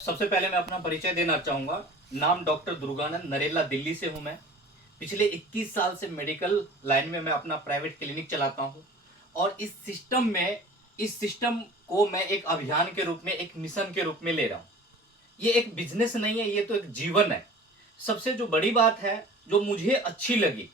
सबसे पहले मैं अपना परिचय देना चाहूंगा। नाम डॉक्टर दुर्गानंद, नरेला, दिल्ली से हूं मैं। पिछले 21 साल से मेडिकल लाइन में मैं अपना प्राइवेट क्लिनिक चलाता हूं और इस सिस्टम को मैं एक अभियान के रूप में, एक मिशन के रूप में ले रहा हूं। ये एक बिजनेस नहीं है, ये तो एक जीवन है। सबसे जो बड़ी बात है, जो मुझे अच्छी लगी,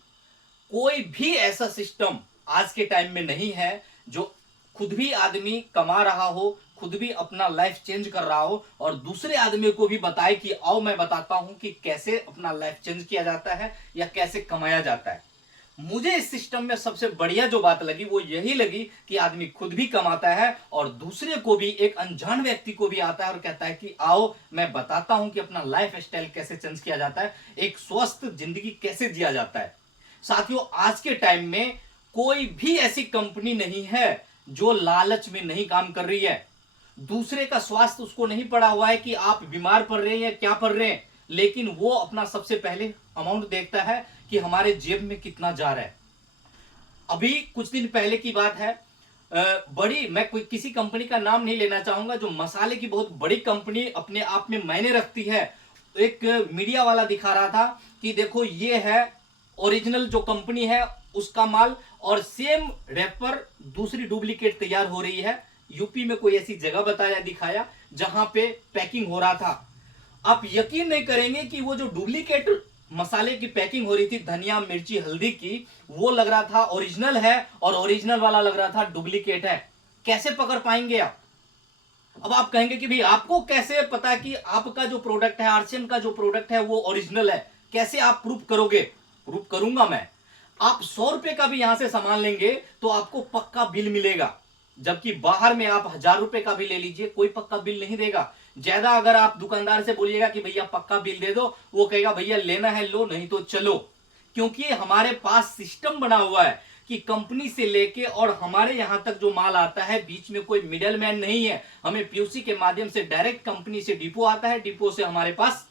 कोई भी ऐसा सिस्टम आज के टाइम में नहीं है जो खुद भी आदमी कमा रहा हो, खुद भी अपना लाइफ चेंज कर रहा हो और दूसरे आदमी को भी बताए कि आओ मैं बताता हूं कि कैसे अपना लाइफ चेंज किया जाता है या कैसे कमाया जाता है। मुझे इस सिस्टम में सबसे बढ़िया जो बात लगी वो यही लगी कि आदमी खुद भी कमाता है और दूसरे को भी, एक अनजान व्यक्ति को भी आता है और कहता है कि आओ मैं बताता हूं कि अपना लाइफ स्टाइल कैसे चेंज किया जाता है, एक स्वस्थ जिंदगी कैसे जिया जाता है। साथियों, आज के टाइम में कोई भी ऐसी कंपनी नहीं है जो लालच में नहीं काम कर रही है। दूसरे का स्वास्थ्य उसको नहीं पड़ा हुआ है कि आप बीमार पड़ रहे हैं या क्या पड़ रहे हैं, लेकिन वो अपना सबसे पहले अमाउंट देखता है कि हमारे जेब में कितना जा रहा है। अभी कुछ दिन पहले की बात है, मैं कोई किसी कंपनी का नाम नहीं लेना चाहूंगा, जो मसाले की बहुत बड़ी कंपनी अपने आप में मायने रखती है। एक मीडिया वाला दिखा रहा था कि देखो ये है ओरिजिनल जो कंपनी है उसका माल, और सेम रैपर दूसरी डुप्लीकेट तैयार हो रही है। यूपी में कोई ऐसी जगह बताया, दिखाया जहां पे पैकिंग हो रहा था। आप यकीन नहीं करेंगे कि वो जो डुप्लीकेट मसाले की पैकिंग हो रही थी, धनिया, मिर्ची, हल्दी की, वो लग रहा था ओरिजिनल है और ओरिजिनल वाला लग रहा था डुप्लीकेट है। कैसे पकड़ पाएंगे आप? अब आप कहेंगे कि भाई आपको कैसे पता कि आपका जो प्रोडक्ट है, आरसीएम का जो प्रोडक्ट है वो ओरिजिनल है? कैसे आप प्रूफ करोगे? प्रूफ करूंगा मैं। आप 100 रुपए का भी यहां से सामान लेंगे तो आपको पक्का बिल मिलेगा, जबकि बाहर में आप 1000 रुपए का भी ले लीजिए, कोई पक्का बिल नहीं देगा। ज्यादा अगर आप दुकानदार से बोलिएगा कि भैया पक्का बिल दे दो, वो कहेगा भैया लेना है लो, नहीं तो चलो। क्योंकि हमारे पास सिस्टम बना हुआ है कि कंपनी से लेके और हमारे यहां तक जो माल आता है, बीच में कोई मिडल मैन नहीं है। हमें पीयूसी के माध्यम से डायरेक्ट कंपनी से डिपो आता है, डिपो से हमारे पास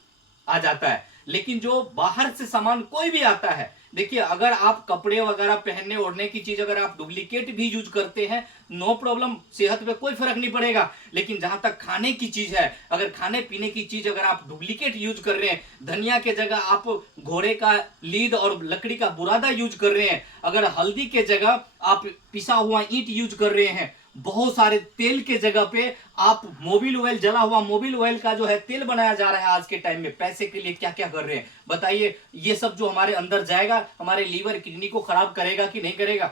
आ जाता है। लेकिन जो बाहर से सामान कोई भी आता है, देखिए अगर आप कपड़े वगैरह पहनने ओढ़ने की चीज अगर आप डुप्लीकेट भी यूज करते हैं, नो प्रॉब्लम, सेहत पे कोई फर्क नहीं पड़ेगा। लेकिन जहां तक खाने की चीज है, अगर खाने पीने की चीज अगर आप डुप्लीकेट यूज कर रहे हैं, धनिया के जगह आप घोड़े का लीद और लकड़ी का बुरादा यूज कर रहे हैं, अगर हल्दी के जगह आप पिसा हुआ ईंट यूज कर रहे हैं, बहुत सारे तेल के जगह पे आप मोबिल ऑयल, जला हुआ मोबिल ऑयल का जो है तेल बनाया जा रहा है आज के टाइम में, पैसे के लिए क्या क्या कर रहे हैं बताइए। ये सब जो हमारे अंदर जाएगा, हमारे लीवर किडनी को खराब करेगा कि नहीं करेगा?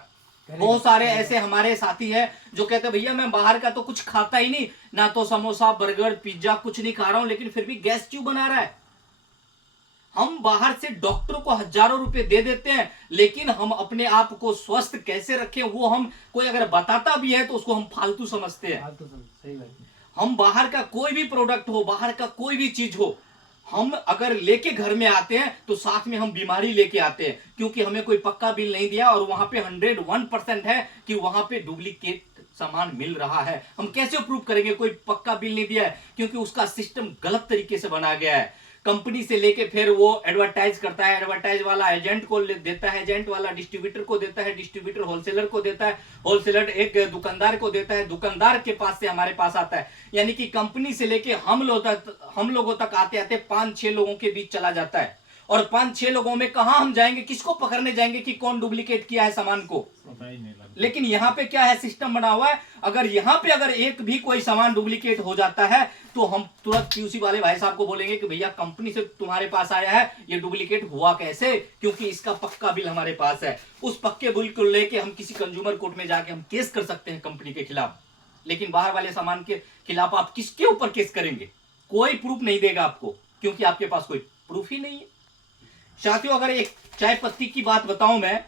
बहुत सारे ऐसे हमारे साथी हैं जो कहते हैं भैया मैं बाहर का तो कुछ खाता ही नहीं, ना तो समोसा, बर्गर, पिज्जा कुछ नहीं खा रहा हूं, लेकिन फिर भी गैस क्यों बना रहा है? हम बाहर से डॉक्टरों को हजारों रुपए दे देते हैं, लेकिन हम अपने आप को स्वस्थ कैसे रखें वो हम, कोई अगर बताता भी है तो उसको हम फालतू समझते हैं। सही बात। हम बाहर का कोई भी प्रोडक्ट हो, बाहर का कोई भी चीज हो, हम अगर लेके घर में आते हैं तो साथ में हम बीमारी लेके आते हैं, क्योंकि हमें कोई पक्का बिल नहीं दिया और वहां पे 101% है कि वहां पे डुप्लीकेट सामान मिल रहा है। हम कैसे प्रूव करेंगे? कोई पक्का बिल नहीं दिया है, क्योंकि उसका सिस्टम गलत तरीके से बना गया है। कंपनी से लेके फिर वो एडवर्टाइज करता है, एडवर्टाइज वाला एजेंट को देता है, एजेंट वाला डिस्ट्रीब्यूटर को देता है, डिस्ट्रीब्यूटर होलसेलर को देता है, होलसेलर एक दुकानदार को देता है, दुकानदार के पास से हमारे पास आता है। यानी कि कंपनी से लेके हम लोगों तक आते आते 5-6 लोगों के बीच चला जाता है। और 5-6 लोगों में कहां हम जाएंगे, किसको पकड़ने जाएंगे कि कौन डुप्लीकेट किया है सामान को? लेकिन यहाँ पे क्या है, सिस्टम बना हुआ है, अगर यहाँ पे अगर एक भी कोई सामान डुप्लीकेट हो जाता है तो हम तुरंत पीयूसी वाले भाई साहब को बोलेंगे कि भैया कंपनी से तुम्हारे पास आया है, ये डुप्लीकेट हुआ कैसे? क्योंकि इसका पक्का बिल हमारे पास है। उस पक्के बिल को लेके हम किसी कंज्यूमर कोर्ट में जाके हम केस कर सकते हैं कंपनी के खिलाफ। लेकिन बाहर वाले सामान के खिलाफ आप किसके ऊपर केस करेंगे? कोई प्रूफ नहीं देगा आपको, क्योंकि आपके पास कोई प्रूफ ही नहीं है। साथियों, अगर एक चाय पत्ती की बात बताऊं मैं,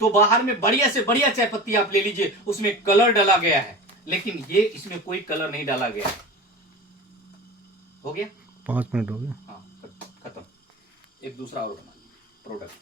तो बाहर में बढ़िया से बढ़िया चाय पत्ती आप ले लीजिए, उसमें कलर डाला गया है, लेकिन ये इसमें कोई कलर नहीं डाला गया है। हो गया? 5 मिनट हो गए। हाँ, खत्म। एक दूसरा और बना प्रोडक्ट।